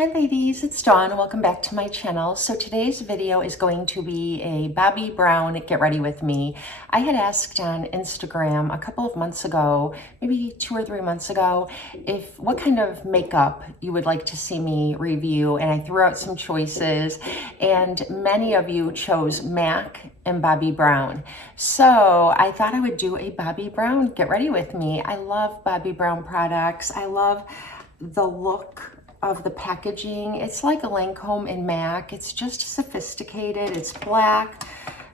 Hi ladies, it's Dawn. Welcome back to my channel. So today's video is going to be a Bobbi Brown Get Ready With Me. I had asked on Instagram a couple of months ago, maybe 2 or 3 months ago, what kind of makeup you would like to see me review, and I threw out some choices and many of you chose MAC and Bobbi Brown. So I thought I would do a Bobbi Brown Get Ready With Me. I love Bobbi Brown products. I love the look of the packaging. It's like a Lancome in MAC. It's just sophisticated. It's black,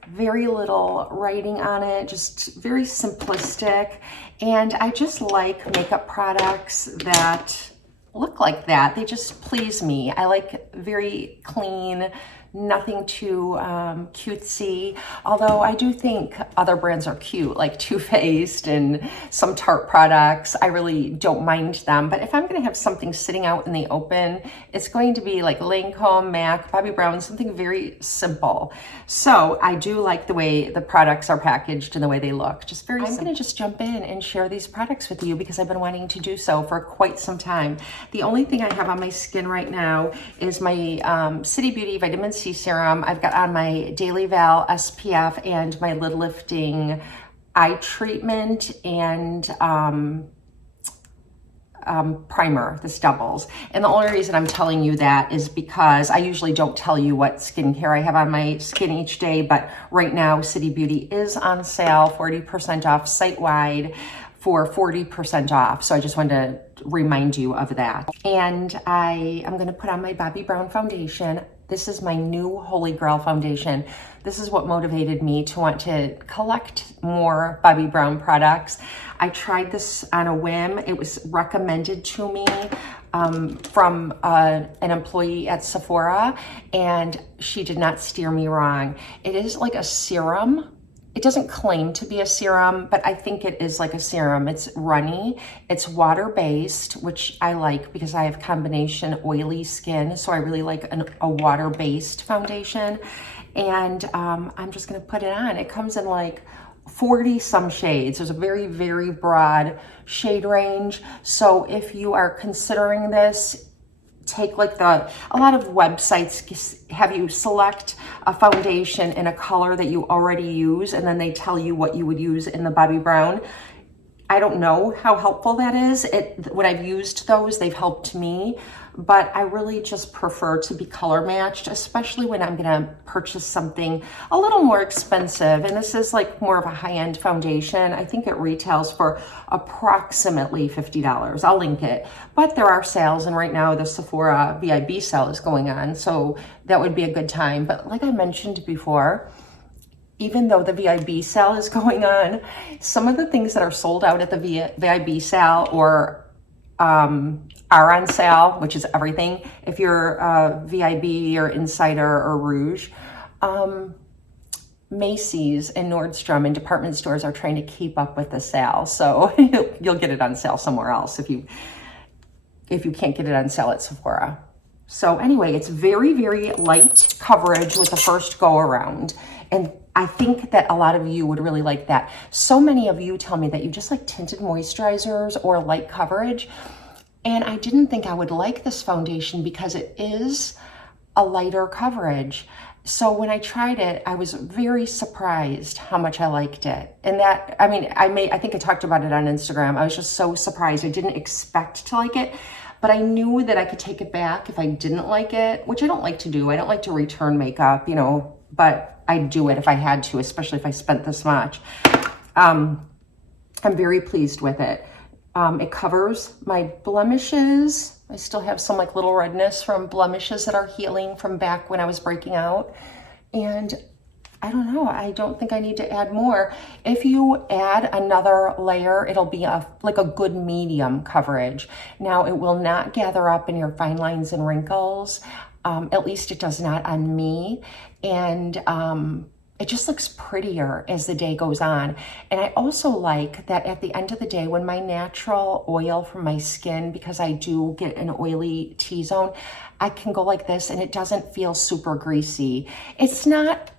very little writing on it, just very simplistic. And I just like makeup products that look like that. They just please me. I like very clean, nothing too cutesy, although I do think other brands are cute, like Too Faced and some Tarte products. I really don't mind them, but if I'm gonna have something sitting out in the open, it's going to be like Lancome, MAC, Bobbi Brown, something very simple. So I do like the way the products are packaged and the way they look, just very simple. I'm gonna just jump in and share these products with you because I've been wanting to do so for quite some time. The only thing I have on my skin right now is my City Beauty Vitamin C serum. I've got on my Daily Val SPF and my lid lifting eye treatment and primer, this doubles. And the only reason I'm telling you that is because I usually don't tell you what skincare I have on my skin each day, but right now City Beauty is on sale, 40% off site-wide for 40% off. So I just wanted to remind you of that. And I am gonna put on my Bobbi Brown foundation. This is my new Holy Grail foundation. This is what motivated me to want to collect more Bobbi Brown products. I tried this on a whim. It was recommended to me from an employee at Sephora, and she did not steer me wrong. It is like a serum. It doesn't claim to be a serum, but I think it is like a serum. It's runny, it's water-based, which I like because I have combination oily skin, so I really like a water-based foundation. And I'm just gonna put it on. It comes in like 40 some shades. There's a very, very broad shade range. So if you are considering this, take like a lot of websites have you select a foundation in a color that you already use, and then they tell you what you would use in the Bobbi Brown. I don't know how helpful that is. When I've used those, they've helped me, but I really just prefer to be color matched, especially when I'm gonna purchase something a little more expensive. And this is like more of a high-end foundation. I think it retails for approximately $50. I'll link it, but there are sales, and right now the Sephora VIB sale is going on, so that would be a good time. But like I mentioned before, even though the VIB sale is going on, some of the things that are sold out at the VIB sale or are on sale, which is everything. If you're a VIB or Insider or Rouge, Macy's and Nordstrom and department stores are trying to keep up with the sale. So you'll get it on sale somewhere else if you can't get it on sale at Sephora. So anyway, it's very, very light coverage with the first go around. And I think that a lot of you would really like that. So many of you tell me that you just like tinted moisturizers or light coverage. And I didn't think I would like this foundation because it is a lighter coverage. So when I tried it, I was very surprised how much I liked it. And that, I mean, I think I talked about it on Instagram. I was just so surprised. I didn't expect to like it, but I knew that I could take it back if I didn't like it, which I don't like to do. I don't like to return makeup, but I'd do it if I had to, especially if I spent this much. I'm very pleased with it. It covers my blemishes. I still have some like little redness from blemishes that are healing from back when I was breaking out. And I don't know, I don't think I need to add more. If you add another layer, it'll be like a good medium coverage. Now, it will not gather up in your fine lines and wrinkles. At least it does not on me. And it just looks prettier as the day goes on. And I also like that at the end of the day, when my natural oil from my skin, because I do get an oily T-zone, I can go like this and it doesn't feel super greasy. It's not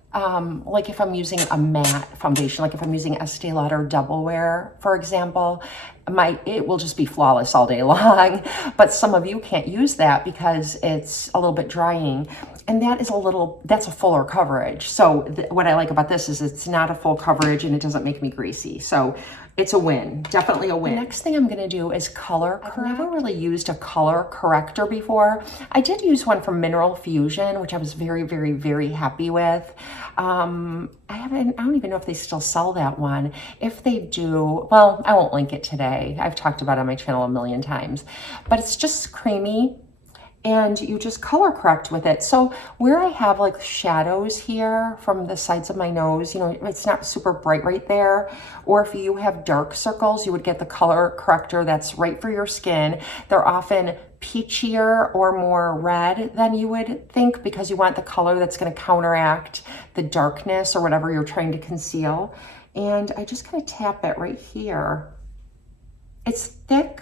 like if I'm using a matte foundation, like if I'm using Estee Lauder Double Wear, for example, it will just be flawless all day long. But some of you can't use that because it's a little bit drying. And that's a fuller coverage. So what I like about this is it's not a full coverage and it doesn't make me greasy. So it's a win, definitely a win. The next thing I'm gonna do is color correct. I've never really used a color corrector before. I did use one from Mineral Fusion, which I was very, very, very happy with. I don't even know if they still sell that one. If they do, well, I won't link it today. I've talked about it on my channel a million times, but it's just creamy. And you just color correct with it. So where I have like shadows here from the sides of my nose, you know, it's not super bright right there. Or if you have dark circles, you would get the color corrector that's right for your skin. They're often peachier or more red than you would think because you want the color that's going to counteract the darkness or whatever you're trying to conceal. And I just kind of tap it right here. It's thick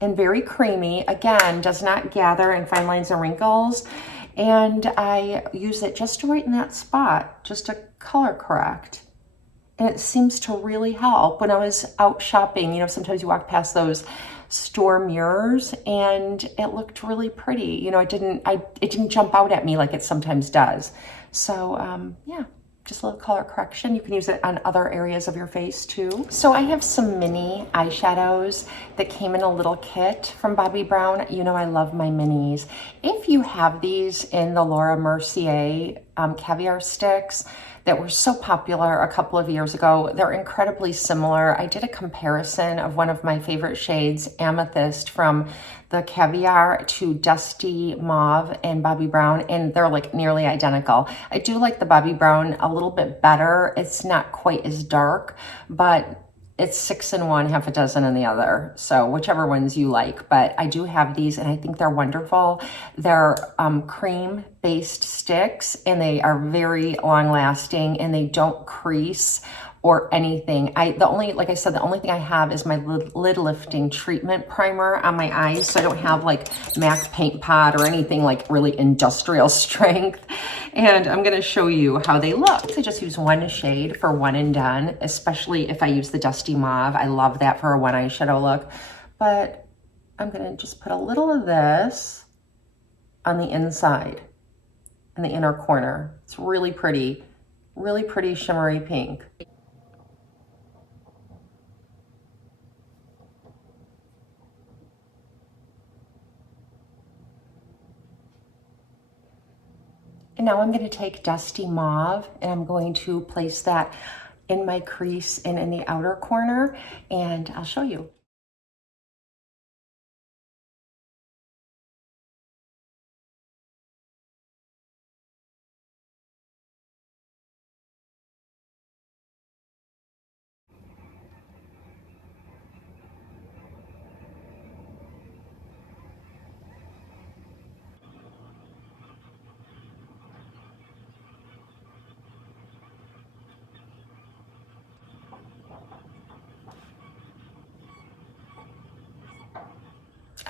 and very creamy. Again, does not gather in fine lines and wrinkles. And I use it just right in that spot, just to color correct. And it seems to really help. When I was out shopping, you know, sometimes you walk past those store mirrors and it looked really pretty. You know, it didn't jump out at me like it sometimes does. So yeah. Just a little color correction. You can use it on other areas of your face too. So I have some mini eyeshadows that came in a little kit from Bobbi Brown. You know I love my minis. If you have these in the Laura Mercier caviar sticks that were so popular a couple of years ago, they're incredibly similar. I did a comparison of one of my favorite shades, Amethyst, from the Caviar to Dusty Mauve and Bobbi Brown, and they're like nearly identical. I do like the Bobbi Brown a little bit better. It's not quite as dark, but it's 6 in one, half a dozen in the other. So whichever ones you like, but I do have these and I think they're wonderful. They're cream-based sticks and they are very long lasting and they don't crease or anything. Like I said, the only thing I have is my lid lifting treatment primer on my eyes. So I don't have like MAC paint pot or anything like really industrial strength. And I'm gonna show you how they look. I just use one shade for one and done, especially if I use the Dusty Mauve. I love that for a one eyeshadow look. But I'm gonna just put a little of this on the inside, in the inner corner. It's really pretty shimmery pink. And now I'm going to take Dusty Mauve and I'm going to place that in my crease and in the outer corner, and I'll show you.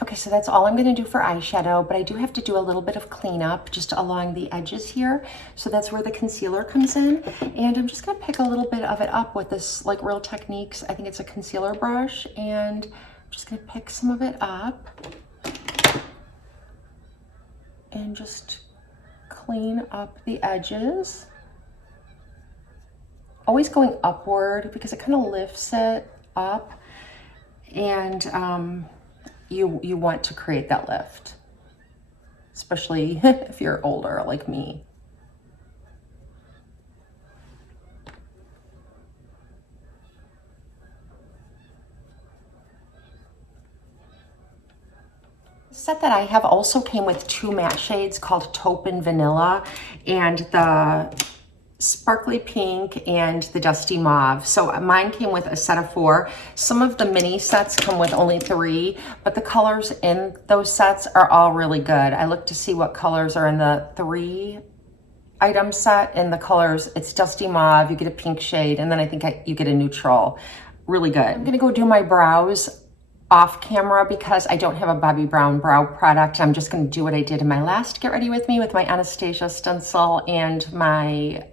Okay, so that's all I'm going to do for eyeshadow, but I do have to do a little bit of cleanup just along the edges here. So that's where the concealer comes in. And I'm just going to pick a little bit of it up with this like Real Techniques. I think it's a concealer brush, and I'm just going to pick some of it up and just clean up the edges. Always going upward because it kind of lifts it up, and you want to create that lift, especially if you're older like me. The set that I have also came with 2 matte shades called Taupe and Vanilla, and the Sparkly Pink and the Dusty Mauve. So mine came with a set of 4. Some of the mini sets come with only 3, but the colors in those sets are all really good. I looked to see what colors are in the 3 item set, and the colors, it's Dusty Mauve, you get a pink shade, and then I think you get a neutral. Really good. I'm gonna go do my brows off camera because I don't have a Bobbi Brown brow product. I'm just going to do what I did in my last Get Ready With Me with my Anastasia stencil and my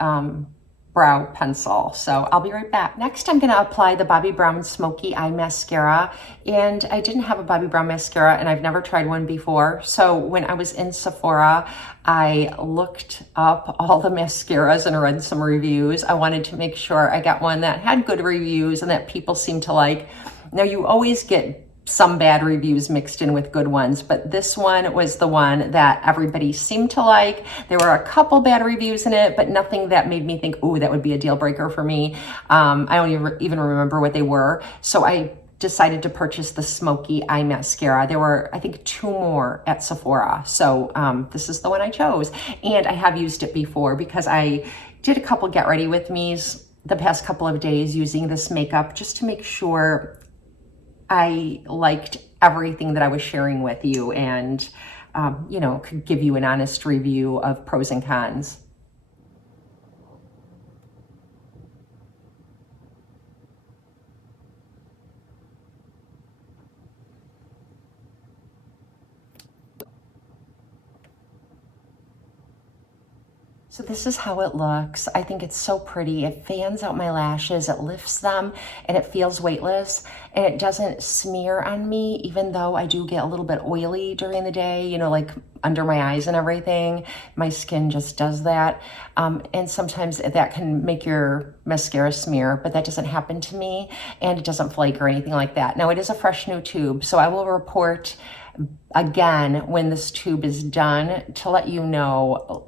brow pencil. So I'll be right back. Next, I'm gonna apply the Bobbi Brown Smoky Eye Mascara. And I didn't have a Bobbi Brown mascara and I've never tried one before. So when I was in Sephora, I looked up all the mascaras and read some reviews. I wanted to make sure I got one that had good reviews and that people seem to like. Now you always get some bad reviews mixed in with good ones, but this one was the one that everybody seemed to like. There were a couple bad reviews in it, but nothing that made me think, oh, that would be a deal breaker for me. I don't even remember what they were. So I decided to purchase the Smoky Eye Mascara. There were, I think, 2 more at Sephora. So this is the one I chose. And I have used it before because I did a couple get ready with me's the past couple of days using this makeup just to make sure I liked everything that I was sharing with you and, you know, could give you an honest review of pros and cons. So this is how it looks. I think it's so pretty. It fans out my lashes, it lifts them, and it feels weightless, and it doesn't smear on me, even though I do get a little bit oily during the day, you know, like under my eyes and everything. My skin just does that. And sometimes that can make your mascara smear, but that doesn't happen to me, and it doesn't flake or anything like that. Now, it is a fresh new tube, so I will report again when this tube is done to let you know,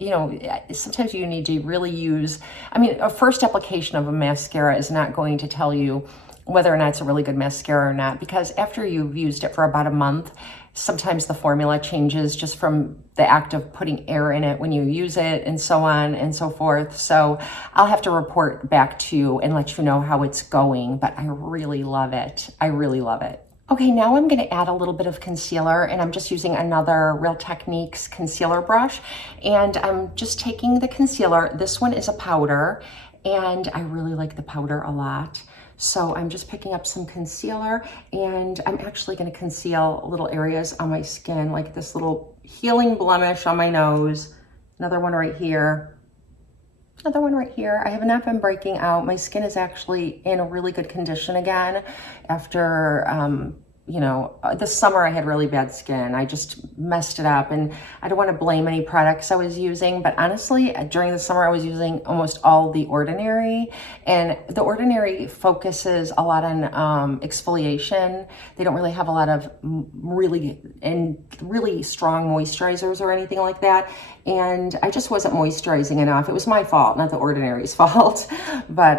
sometimes you need to really use, I mean, a first application of a mascara is not going to tell you whether or not it's a really good mascara or not, because after you've used it for about a month, sometimes the formula changes just from the act of putting air in it when you use it and so on and so forth. So I'll have to report back to you and let you know how it's going, but I really love it. I really love it. Okay, now I'm going to add a little bit of concealer, and I'm just using another Real Techniques concealer brush, and I'm just taking the concealer. This one is a powder, and I really like the powder a lot. So I'm just picking up some concealer, and I'm actually going to conceal little areas on my skin, like this little healing blemish on my nose, another one right here, another one right here. I have not been breaking out. My skin is actually in a really good condition again after, this summer I had really bad skin. I just messed it up, and I don't want to blame any products I was using, but honestly, during the summer I was using almost all The Ordinary, and The Ordinary focuses a lot on exfoliation. They don't really have a lot of really strong moisturizers or anything like that, and I just wasn't moisturizing enough. It was my fault, not The Ordinary's fault, but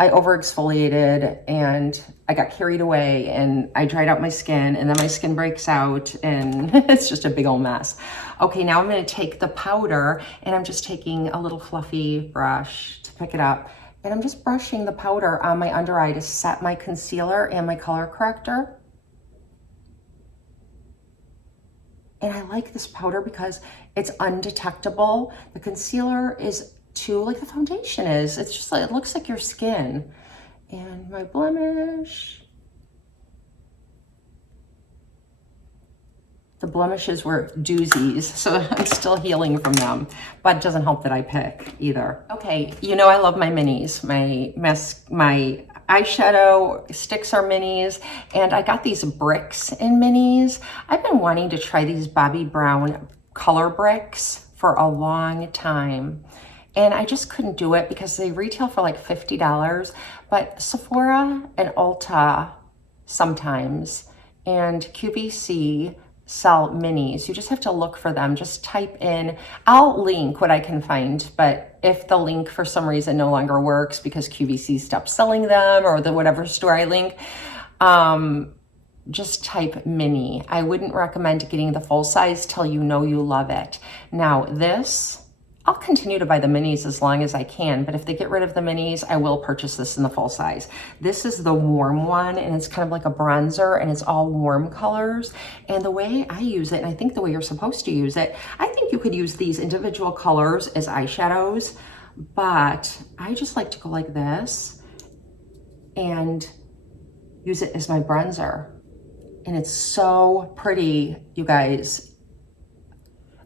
I over exfoliated and I got carried away and I dried out my skin, and then my skin breaks out and it's just a big old mess. Okay, now I'm going to take the powder, and I'm just taking a little fluffy brush to pick it up, and I'm just brushing the powder on my under eye to set my concealer and my color corrector. And I like this powder because it's undetectable. The concealer is too, like the foundation is. It's just like, it looks like your skin. And my blemish. The blemishes were doozies, so I'm still healing from them, but it doesn't help that I pick either. Okay, you know I love my minis. My eyeshadow sticks are minis, and I got these bricks in minis. I've been wanting to try these Bobbi Brown color bricks for a long time, and I just couldn't do it because they retail for like $50, but Sephora and Ulta sometimes, and QVC sell minis. You just have to look for them. Just type in, I'll link what I can find, but if the link for some reason no longer works because QVC stopped selling them, or the whatever store I link, just type mini. I wouldn't recommend getting the full size till you know you love it. Now this, I'll continue to buy the minis as long as I can, but if they get rid of the minis, I will purchase this in the full size. This is the warm one, and it's kind of like a bronzer, and it's all warm colors. And the way I use it, and I think the way you're supposed to use it, I think you could use these individual colors as eyeshadows, but I just like to go like this and use it as my bronzer. And it's so pretty, you guys.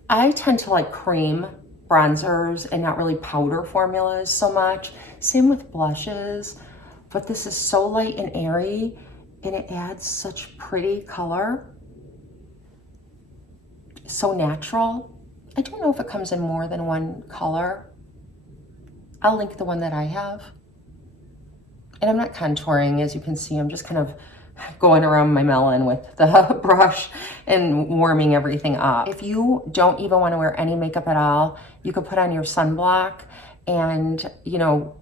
I tend to like cream bronzers and not really powder formulas so much. Same with blushes, but this is so light and airy and it adds such pretty color. So natural. I don't know if it comes in more than one color. I'll link the one that I have. And I'm not contouring, as you can see, I'm just kind of going around my melon with the brush and warming everything up. If you don't even want to wear any makeup at all, you could put on your sunblock and, you know,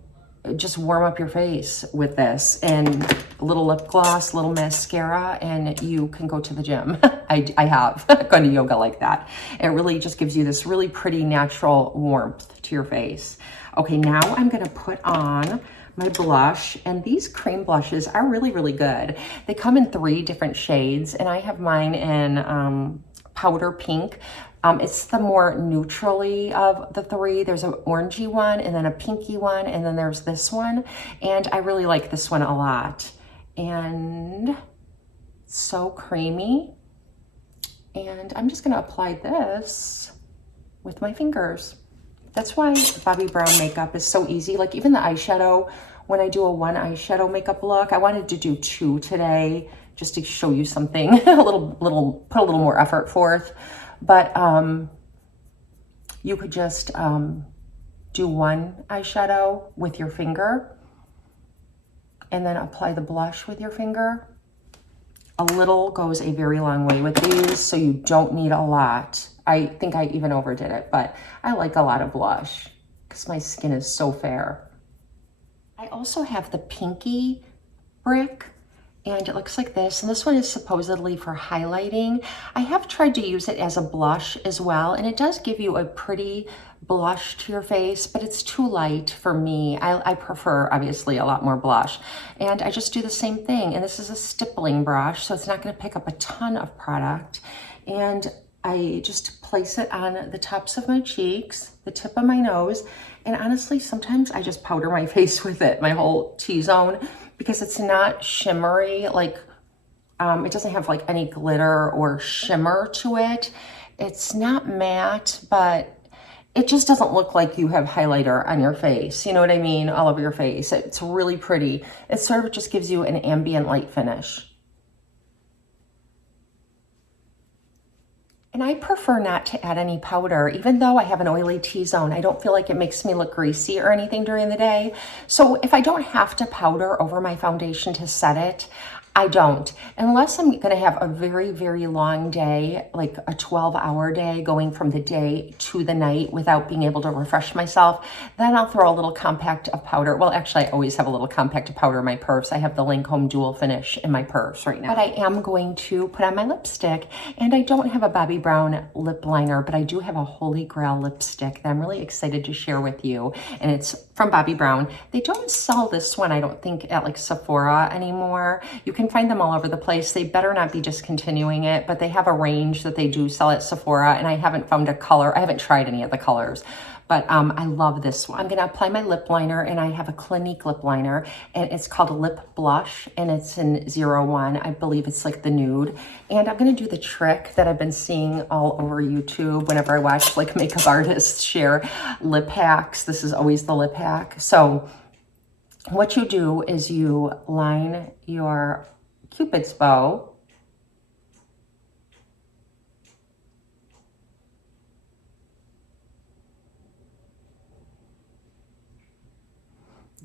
just warm up your face with this and a little lip gloss, a little mascara, and you can go to the gym. I have gone to yoga like that. It really just gives you this really pretty natural warmth to your face. Okay, now I'm gonna put on my blush, and these cream blushes are really, really good. They come in 3 different shades, and I have mine in powder pink. It's the more neutrally of the 3. There's an orangey one, and then a pinky one, and then there's this one, and I really like this one a lot. And so creamy. And I'm just gonna apply this with my fingers. That's why Bobbi Brown makeup is so easy. Like even the eyeshadow, when I do a 1 eyeshadow makeup look, I wanted to do 2 today just to show you something, put a little more effort forth. But you could just do 1 eyeshadow with your finger and then apply the blush with your finger. A little goes a very long way with these, so you don't need a lot. I think I even overdid it, but I like a lot of blush because my skin is so fair. I also have the pinky brick, and it looks like this, and this one is supposedly for highlighting. I have tried to use it as a blush as well, and it does give you a pretty blush to your face, but it's too light for me. I prefer, obviously, a lot more blush. And I just do the same thing, and this is a stippling brush, so it's not gonna pick up a ton of product. And I just place it on the tops of my cheeks, the tip of my nose, and honestly, sometimes I just powder my face with it, my whole T-zone, because it's not shimmery, like it doesn't have like any glitter or shimmer to it. It's not matte, but it just doesn't look like you have highlighter on your face. You know what I mean? All over your face. It's really pretty. It sort of just gives you an ambient light finish. And I prefer not to add any powder, even though I have an oily T-zone. I don't feel like it makes me look greasy or anything during the day. So if I don't have to powder over my foundation to set it, I don't, unless I'm gonna have a very, very long day, like a 12-hour day going from the day to the night without being able to refresh myself, then I'll throw a little compact of powder. Well, actually, I always have a little compact of powder in my purse. I have the Lancome Dual Finish in my purse right now. But I am going to put on my lipstick, and I don't have a Bobbi Brown lip liner, but I do have a Holy Grail lipstick that I'm really excited to share with you, and it's from Bobbi Brown. They don't sell this one, I don't think, at like Sephora anymore. You can find them all over the place. They better not be discontinuing it, but they have a range that they do sell at Sephora, and I haven't found a color. I haven't tried any of the colors, but I love this one. I'm gonna apply my lip liner, and I have a Clinique lip liner, and it's called a lip blush, and it's in 01. I believe it's like the nude. And I'm gonna do the trick that I've been seeing all over YouTube whenever I watch like makeup artists share lip hacks. This is always the lip hack. So what you do is you line your Cupid's bow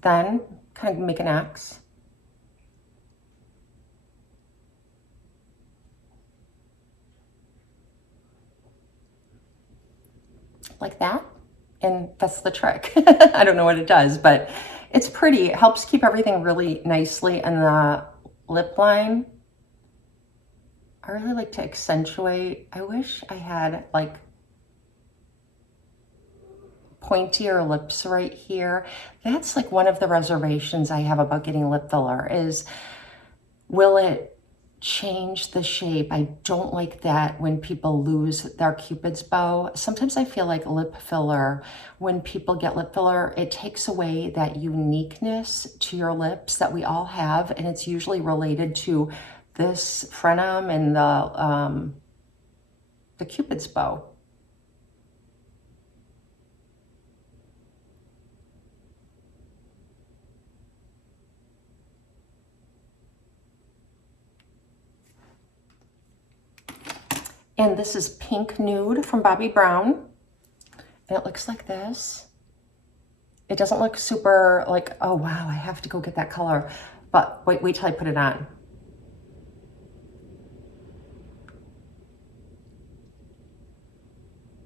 then kind of make an X. Like that. And that's the trick. I don't know what it does, but it's pretty. It helps keep everything really nicely in the lip line. I really like to accentuate. I wish I had like pointier lips right here. That's like one of the reservations I have about getting lip filler is, will it change the shape? I don't like that when people lose their Cupid's bow. Sometimes I feel like lip filler, when people get lip filler, it takes away that uniqueness to your lips that we all have, and it's usually related to this frenum and the Cupid's bow. And this is Pink Nude from Bobbi Brown. And it looks like this. It doesn't look super like, oh wow, I have to go get that color. But wait till I put it on.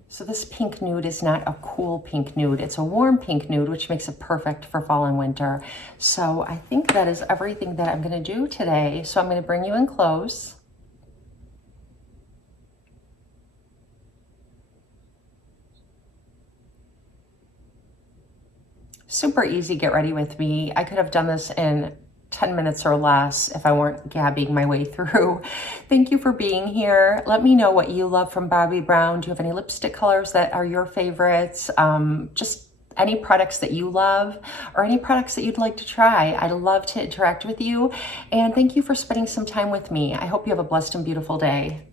So this pink nude is not a cool pink nude. It's a warm pink nude, which makes it perfect for fall and winter. So I think that is everything that I'm gonna do today. So I'm gonna bring you in close. Super easy, get ready with me. I could have done this in 10 minutes or less if I weren't gabbing my way through. Thank you for being here. Let me know what you love from Bobbi Brown. Do you have any lipstick colors that are your favorites? Just any products that you love or any products that you'd like to try. I'd love to interact with you. And thank you for spending some time with me. I hope you have a blessed and beautiful day.